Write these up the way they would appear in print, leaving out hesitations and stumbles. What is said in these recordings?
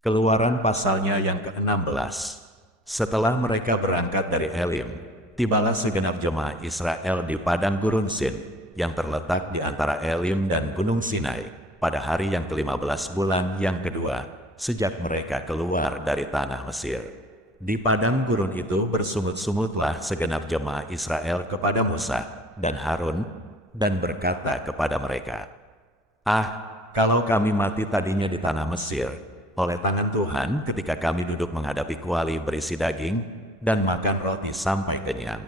Keluaran pasalnya yang ke-16. Setelah mereka berangkat dari Elim, tibalah segenap jemaah Israel di padang gurun Sin, yang terletak di antara Elim dan Gunung Sinai, pada hari yang ke-15 bulan yang kedua, sejak mereka keluar dari tanah Mesir. Di padang gurun itu bersungut-sungutlah segenap jemaah Israel kepada Musa dan Harun, dan berkata kepada mereka, kalau kami mati tadinya di tanah Mesir, oleh tangan Tuhan ketika kami duduk menghadapi kuali berisi daging, dan makan roti sampai kenyang.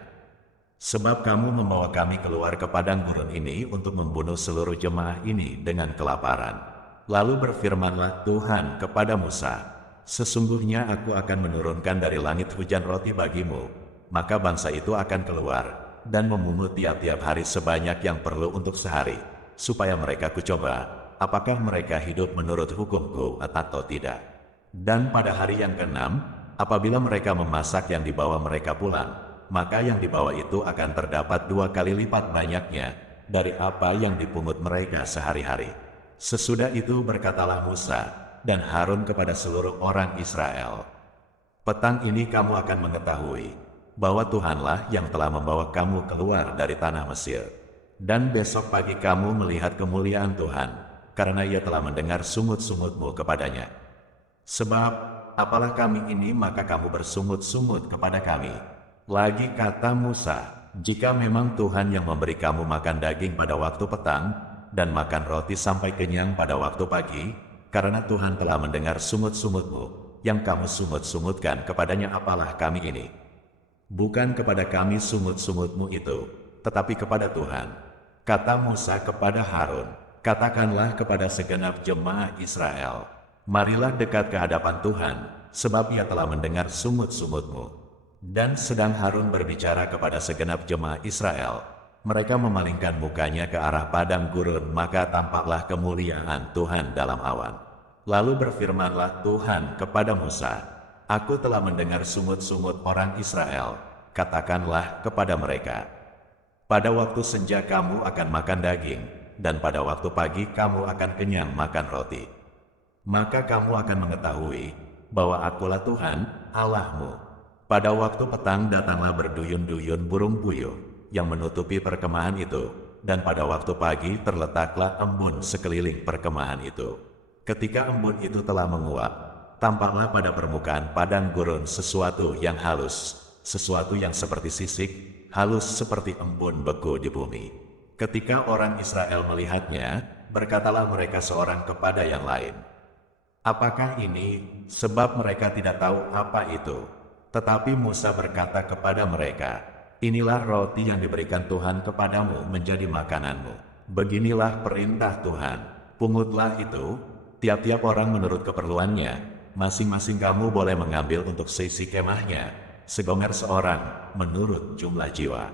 Sebab kamu membawa kami keluar ke padang gurun ini untuk membunuh seluruh jemaah ini dengan kelaparan. Lalu berfirmanlah Tuhan kepada Musa, sesungguhnya aku akan menurunkan dari langit hujan roti bagimu, maka bangsa itu akan keluar, dan memungut tiap-tiap hari sebanyak yang perlu untuk sehari, supaya mereka kucoba, apakah mereka hidup menurut hukumku atau tidak. Dan pada hari yang ke-6, apabila mereka memasak yang dibawa mereka pulang, maka yang dibawa itu akan terdapat 2 kali lipat banyaknya dari apa yang dipungut mereka sehari-hari. Sesudah itu berkatalah Musa dan Harun kepada seluruh orang Israel, petang ini kamu akan mengetahui bahwa Tuhanlah yang telah membawa kamu keluar dari tanah Mesir. Dan besok pagi kamu melihat kemuliaan Tuhan, karena ia telah mendengar sungut-sungutmu kepadanya. Sebab, apalah kami ini maka kamu bersungut-sungut kepada kami. Lagi kata Musa, jika memang Tuhan yang memberi kamu makan daging pada waktu petang, dan makan roti sampai kenyang pada waktu pagi, karena Tuhan telah mendengar sungut-sungutmu, yang kamu sungut-sungutkan kepadanya apalah kami ini. Bukan kepada kami sungut-sungutmu itu, tetapi kepada Tuhan. Kata Musa kepada Harun, katakanlah kepada segenap jemaah Israel, marilah dekat ke hadapan Tuhan, sebab ia telah mendengar sungut-sungutmu. Dan sedang Harun berbicara kepada segenap jemaah Israel, mereka memalingkan mukanya ke arah padang gurun, maka tampaklah kemuliaan Tuhan dalam awan. Lalu berfirmanlah Tuhan kepada Musa, aku telah mendengar sungut-sungut orang Israel, katakanlah kepada mereka, pada waktu senja kamu akan makan daging, dan pada waktu pagi kamu akan kenyang makan roti. Maka kamu akan mengetahui bahwa akulah Tuhan, Allahmu. Pada waktu petang datanglah berduyun-duyun burung puyuh yang menutupi perkemahan itu, dan pada waktu pagi terletaklah embun sekeliling perkemahan itu. Ketika embun itu telah menguap, tampaklah pada permukaan padang gurun sesuatu yang halus, sesuatu yang seperti sisik, halus seperti embun beku di bumi. Ketika orang Israel melihatnya, berkatalah mereka seorang kepada yang lain, apakah ini? Sebab mereka tidak tahu apa itu. Tetapi Musa berkata kepada mereka, inilah roti yang diberikan Tuhan kepadamu menjadi makananmu. Beginilah perintah Tuhan, pungutlah itu, tiap-tiap orang menurut keperluannya, masing-masing kamu boleh mengambil untuk seisi kemahnya, segomer seorang menurut jumlah jiwa.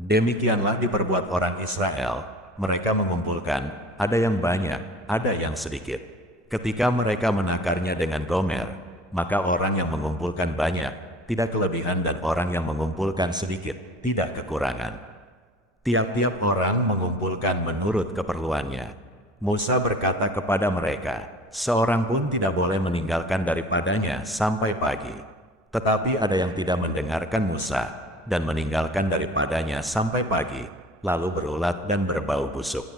Demikianlah diperbuat orang Israel, mereka mengumpulkan, ada yang banyak, ada yang sedikit. Ketika mereka menakarnya dengan gomer, maka orang yang mengumpulkan banyak tidak kelebihan, dan orang yang mengumpulkan sedikit tidak kekurangan. Tiap-tiap orang mengumpulkan menurut keperluannya. Musa berkata kepada mereka, seorang pun tidak boleh meninggalkan daripadanya sampai pagi. Tetapi ada yang tidak mendengarkan Musa dan meninggalkan daripadanya sampai pagi, lalu berulat dan berbau busuk.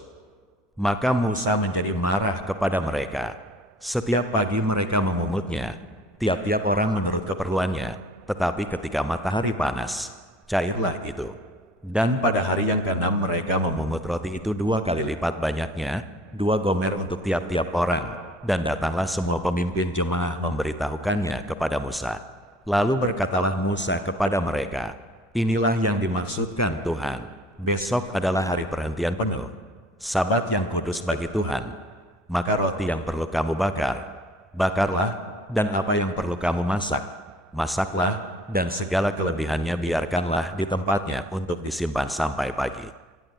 Maka Musa menjadi marah kepada mereka. Setiap pagi mereka memungutnya, tiap-tiap orang menurut keperluannya, tetapi ketika matahari panas, cairlah itu. Dan pada hari yang ke-6 mereka memungut roti itu 2 kali lipat banyaknya, 2 gomer untuk tiap-tiap orang, dan datanglah semua pemimpin jemaah memberitahukannya kepada Musa. Lalu berkatalah Musa kepada mereka, inilah yang dimaksudkan Tuhan, besok adalah hari perhentian penuh, Sabat yang kudus bagi Tuhan. Maka roti yang perlu kamu bakar, bakarlah, dan apa yang perlu kamu masak, masaklah, dan segala kelebihannya biarkanlah di tempatnya untuk disimpan sampai pagi.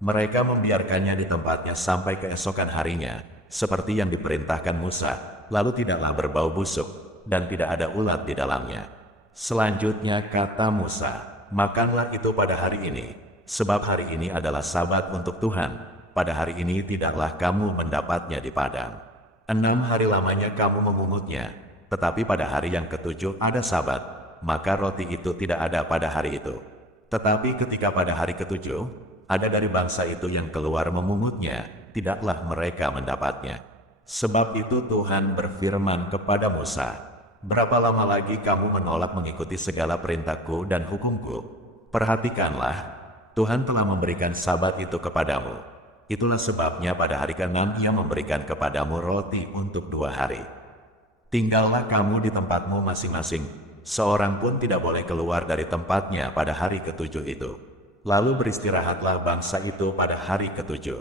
Mereka membiarkannya di tempatnya sampai keesokan harinya, seperti yang diperintahkan Musa, lalu tidaklah berbau busuk, dan tidak ada ulat di dalamnya. Selanjutnya kata Musa, makanlah itu pada hari ini, sebab hari ini adalah Sabat untuk Tuhan. Pada hari ini tidaklah kamu mendapatnya di padang. 6 hari lamanya kamu memungutnya, Tetapi pada hari yang ketujuh ada Sabat, maka roti itu tidak ada pada hari itu. Tetapi ketika pada hari ketujuh, ada dari bangsa itu yang keluar memungutnya, tidaklah mereka mendapatnya. Sebab itu Tuhan berfirman kepada Musa, "Berapa lama lagi kamu menolak mengikuti segala perintahku dan hukumku? Perhatikanlah, Tuhan telah memberikan Sabat itu kepadamu. Itulah sebabnya pada hari ke-6 Ia memberikan kepadamu roti untuk 2 hari. Tinggallah kamu di tempatmu masing-masing, seorang pun tidak boleh keluar dari tempatnya pada hari ketujuh itu. Lalu beristirahatlah bangsa itu pada hari ketujuh."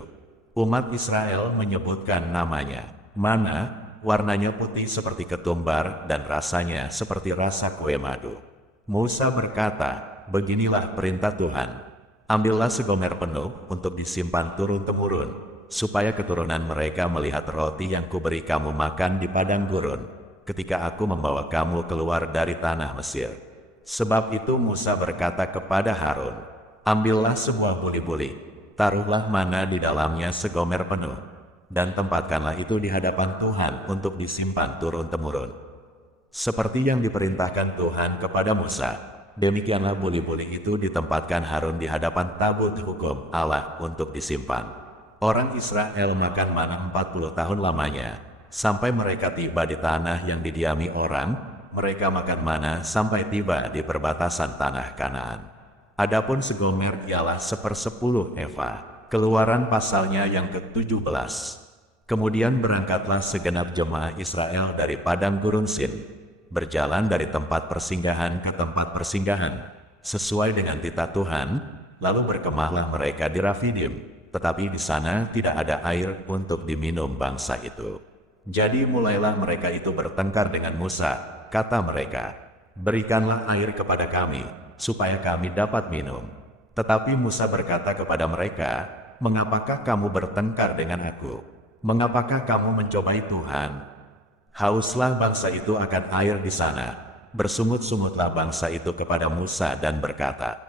Umat Israel menyebutkan namanya Mana, warnanya putih seperti ketumbar dan rasanya seperti rasa kue madu. Musa berkata, "Beginilah perintah Tuhan. Ambillah segomer penuh untuk disimpan turun-temurun, supaya keturunan mereka melihat roti yang kuberi kamu makan di padang gurun, ketika aku membawa kamu keluar dari tanah Mesir." Sebab itu Musa berkata kepada Harun, "Ambillah sebuah buli-buli, taruhlah mana di dalamnya segomer penuh, dan tempatkanlah itu di hadapan Tuhan untuk disimpan turun-temurun." Seperti yang diperintahkan Tuhan kepada Musa, demikianlah buli-buli itu ditempatkan Harun di hadapan tabut hukum Allah untuk disimpan. Orang Israel makan mana 40 tahun lamanya, sampai mereka tiba di tanah yang didiami orang. Mereka makan mana sampai tiba di perbatasan tanah Kanaan. Adapun segomer ialah 1/10 eva. Keluaran pasalnya yang ke-17. Kemudian berangkatlah segenap jemaah Israel dari padang gurun Sin, berjalan dari tempat persinggahan ke tempat persinggahan, sesuai dengan titah Tuhan, lalu berkemahlah mereka di Rafidim, tetapi di sana tidak ada air untuk diminum bangsa itu. Jadi mulailah mereka itu bertengkar dengan Musa, kata mereka, "Berikanlah air kepada kami, supaya kami dapat minum." Tetapi Musa berkata kepada mereka, "Mengapakah kamu bertengkar dengan aku? Mengapakah kamu mencobai Tuhan?" Hauslah bangsa itu akan air di sana. Bersungut-sungutlah bangsa itu kepada Musa dan berkata,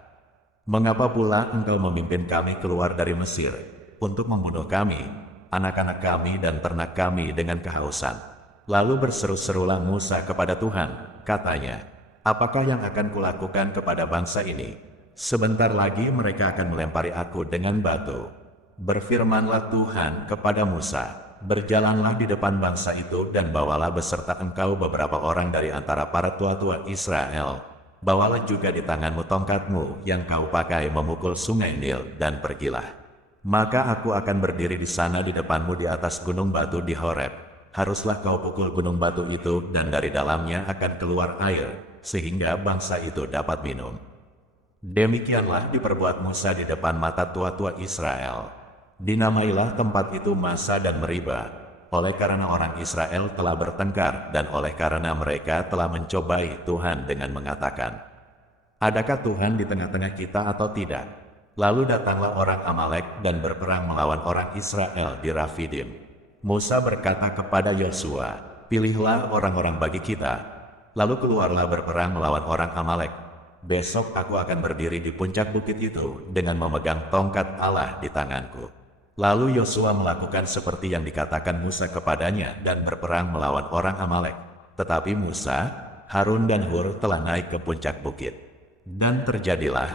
"Mengapa pula engkau memimpin kami keluar dari Mesir untuk membunuh kami, anak-anak kami dan ternak kami dengan kehausan?" Lalu berseru-serulah Musa kepada Tuhan, katanya, "Apakah yang akan kulakukan kepada bangsa ini? Sebentar lagi mereka akan melempari aku dengan batu." Berfirmanlah Tuhan kepada Musa, "Berjalanlah di depan bangsa itu dan bawalah beserta engkau beberapa orang dari antara para tua-tua Israel. Bawalah juga di tanganmu tongkatmu yang kau pakai memukul sungai Nil dan pergilah. Maka aku akan berdiri di sana di depanmu di atas gunung batu di Horeb. Haruslah kau pukul gunung batu itu dan dari dalamnya akan keluar air, sehingga bangsa itu dapat minum." Demikianlah diperbuat Musa di depan mata tua-tua Israel. Dinamailah tempat itu Masa dan Meriba, oleh karena orang Israel telah bertengkar dan oleh karena mereka telah mencobai Tuhan dengan mengatakan, "Adakah Tuhan di tengah-tengah kita atau tidak?" Lalu datanglah orang Amalek dan berperang melawan orang Israel di Rafidim. Musa berkata kepada Yosua, "Pilihlah orang-orang bagi kita, lalu keluarlah berperang melawan orang Amalek. Besok aku akan berdiri di puncak bukit itu dengan memegang tongkat Allah di tanganku." Lalu Yosua melakukan seperti yang dikatakan Musa kepadanya dan berperang melawan orang Amalek. Tetapi Musa, Harun dan Hur telah naik ke puncak bukit. Dan terjadilah,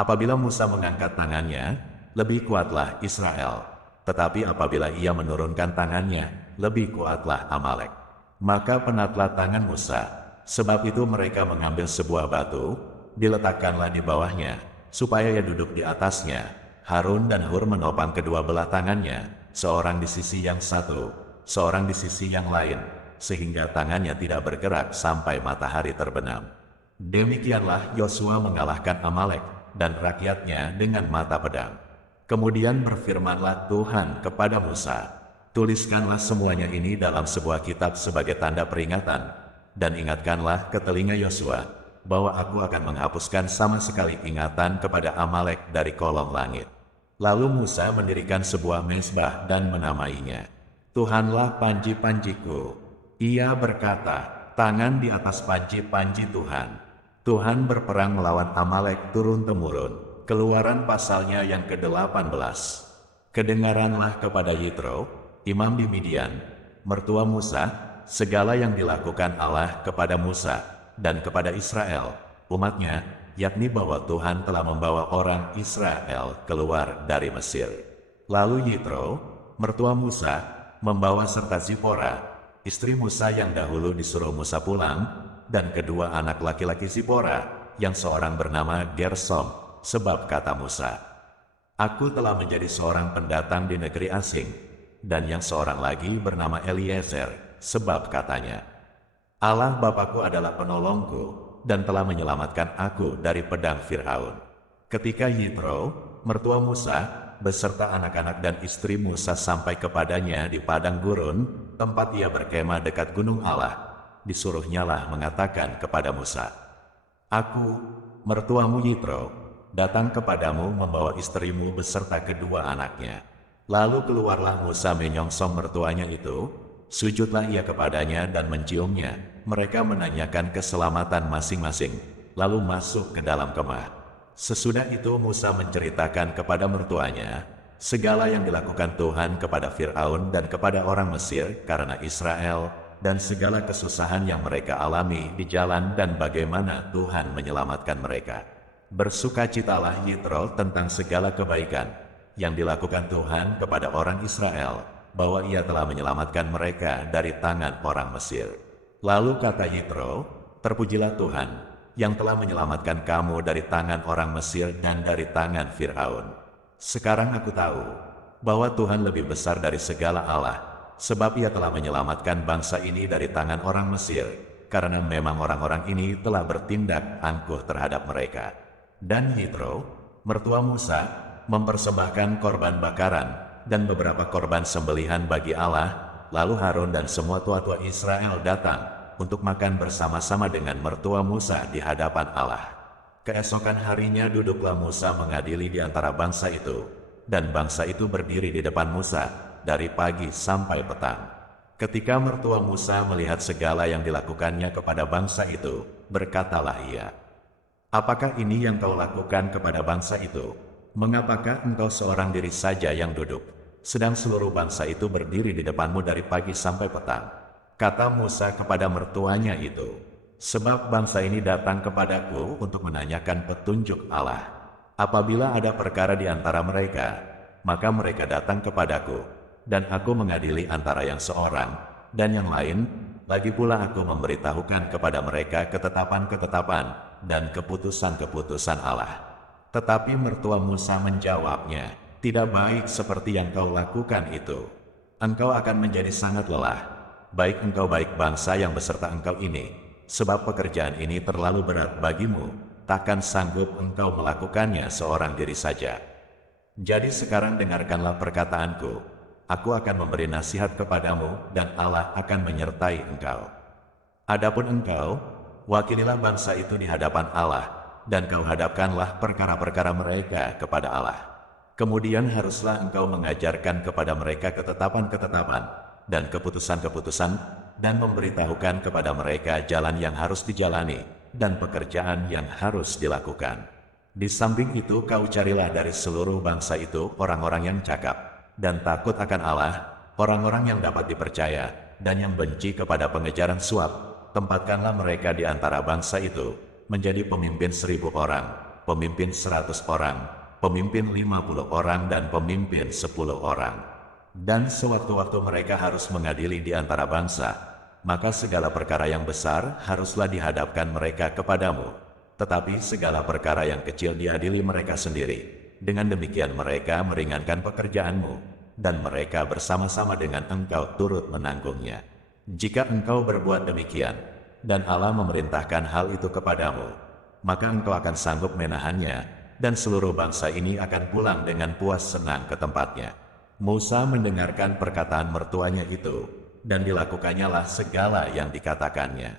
apabila Musa mengangkat tangannya, lebih kuatlah Israel. Tetapi apabila ia menurunkan tangannya, lebih kuatlah Amalek. Maka penatlah tangan Musa, sebab itu mereka mengambil sebuah batu, diletakkanlah di bawahnya, supaya ia duduk di atasnya. Harun dan Hur menopang kedua belah tangannya, seorang di sisi yang satu, seorang di sisi yang lain, sehingga tangannya tidak bergerak sampai matahari terbenam. Demikianlah Yosua mengalahkan Amalek dan rakyatnya dengan mata pedang. Kemudian berfirmanlah Tuhan kepada Musa, "Tuliskanlah semuanya ini dalam sebuah kitab sebagai tanda peringatan, dan ingatkanlah ke telinga Yosua, bahwa aku akan menghapuskan sama sekali ingatan kepada Amalek dari kolong langit." Lalu Musa mendirikan sebuah mezbah dan menamainya, "Tuhanlah panji-panjiku." Ia berkata, "Tangan di atas panji-panji Tuhan." Tuhan berperang melawan Amalek turun-temurun. Keluaran pasalnya yang ke-18. Kedengaranlah kepada Yitro, imam di Midian, mertua Musa, segala yang dilakukan Allah kepada Musa dan kepada Israel, umatnya, yakni bahwa Tuhan telah membawa orang Israel keluar dari Mesir. Lalu Yitro, mertua Musa, membawa serta Zipora, istri Musa yang dahulu disuruh Musa pulang, dan kedua anak laki-laki Zipora, yang seorang bernama Gersom, sebab kata Musa, "Aku telah menjadi seorang pendatang di negeri asing," dan yang seorang lagi bernama Eliezer, sebab katanya, "Allah Bapakku adalah penolongku, dan telah menyelamatkan aku dari pedang Fir'aun." Ketika Yitro, mertua Musa, beserta anak-anak dan istri Musa sampai kepadanya di padang gurun, tempat ia berkemah dekat gunung Allah, disuruhnyalah mengatakan kepada Musa, "Aku, mertuamu Yitro, datang kepadamu membawa istrimu beserta kedua anaknya." Lalu keluarlah Musa menyongsong mertuanya itu, sujudlah ia kepadanya dan menciumnya. Mereka menanyakan keselamatan masing-masing, lalu masuk ke dalam kemah. Sesudah itu Musa menceritakan kepada mertuanya segala yang dilakukan Tuhan kepada Fir'aun dan kepada orang Mesir karena Israel, dan segala kesusahan yang mereka alami di jalan dan bagaimana Tuhan menyelamatkan mereka. Bersukacitalah Yitro tentang segala kebaikan yang dilakukan Tuhan kepada orang Israel, bahwa ia telah menyelamatkan mereka dari tangan orang Mesir. Lalu kata Yitro, "Terpujilah Tuhan, yang telah menyelamatkan kamu dari tangan orang Mesir dan dari tangan Fir'aun. Sekarang aku tahu bahwa Tuhan lebih besar dari segala Allah, sebab ia telah menyelamatkan bangsa ini dari tangan orang Mesir, karena memang orang-orang ini telah bertindak angkuh terhadap mereka." Dan Yitro, mertua Musa, mempersembahkan korban bakaran dan beberapa korban sembelihan bagi Allah. Lalu Harun dan semua tua-tua Israel datang untuk makan bersama-sama dengan mertua Musa di hadapan Allah. Keesokan harinya duduklah Musa mengadili di antara bangsa itu, dan bangsa itu berdiri di depan Musa dari pagi sampai petang. Ketika mertua Musa melihat segala yang dilakukannya kepada bangsa itu, berkatalah ia, "Apakah ini yang kau lakukan kepada bangsa itu? Mengapakah engkau seorang diri saja yang duduk, sedang seluruh bangsa itu berdiri di depanmu dari pagi sampai petang?" Kata Musa kepada mertuanya itu, "Sebab bangsa ini datang kepadaku untuk menanyakan petunjuk Allah. Apabila ada perkara di antara mereka, maka mereka datang kepadaku, dan aku mengadili antara yang seorang dan yang lain. Lagi pula aku memberitahukan kepada mereka ketetapan-ketetapan dan keputusan-keputusan Allah." Tetapi mertua Musa menjawabnya, "Tidak baik seperti yang kau lakukan itu. Engkau akan menjadi sangat lelah, baik engkau baik bangsa yang beserta engkau ini, sebab pekerjaan ini terlalu berat bagimu, takkan sanggup engkau melakukannya seorang diri saja. Jadi sekarang dengarkanlah perkataanku, aku akan memberi nasihat kepadamu dan Allah akan menyertai engkau. Adapun engkau, wakililah bangsa itu di hadapan Allah, dan kau hadapkanlah perkara-perkara mereka kepada Allah. Kemudian haruslah engkau mengajarkan kepada mereka ketetapan-ketetapan dan keputusan-keputusan, dan memberitahukan kepada mereka jalan yang harus dijalani dan pekerjaan yang harus dilakukan. Di samping itu kau carilah dari seluruh bangsa itu orang-orang yang cakap dan takut akan Allah, orang-orang yang dapat dipercaya dan yang benci kepada pengejaran suap. Tempatkanlah mereka di antara bangsa itu menjadi pemimpin 1.000 orang, pemimpin 100 orang, pemimpin 50 orang, dan pemimpin 10 orang. Dan sewaktu-waktu mereka harus mengadili di antara bangsa, maka segala perkara yang besar haruslah dihadapkan mereka kepadamu, tetapi segala perkara yang kecil diadili mereka sendiri. Dengan demikian mereka meringankan pekerjaanmu, dan mereka bersama-sama dengan engkau turut menanggungnya. Jika engkau berbuat demikian, dan Allah memerintahkan hal itu kepadamu, maka engkau akan sanggup menahannya, dan seluruh bangsa ini akan pulang dengan puas senang ke tempatnya." Musa mendengarkan perkataan mertuanya itu, dan dilakukannya segala yang dikatakannya.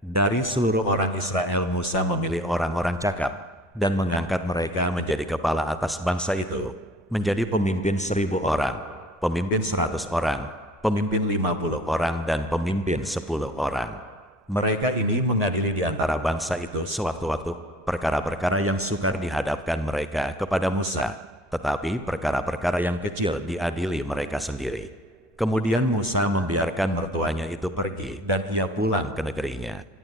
Dari seluruh orang Israel Musa memilih orang-orang cakap, dan mengangkat mereka menjadi kepala atas bangsa itu, menjadi pemimpin 1.000 orang, pemimpin 100 orang, pemimpin 50 orang, dan pemimpin 10 orang. Mereka ini mengadili di antara bangsa itu sewaktu-waktu perkara-perkara yang sukar dihadapkan mereka kepada Musa, tetapi perkara-perkara yang kecil diadili mereka sendiri. Kemudian Musa membiarkan mertuanya itu pergi dan ia pulang ke negerinya.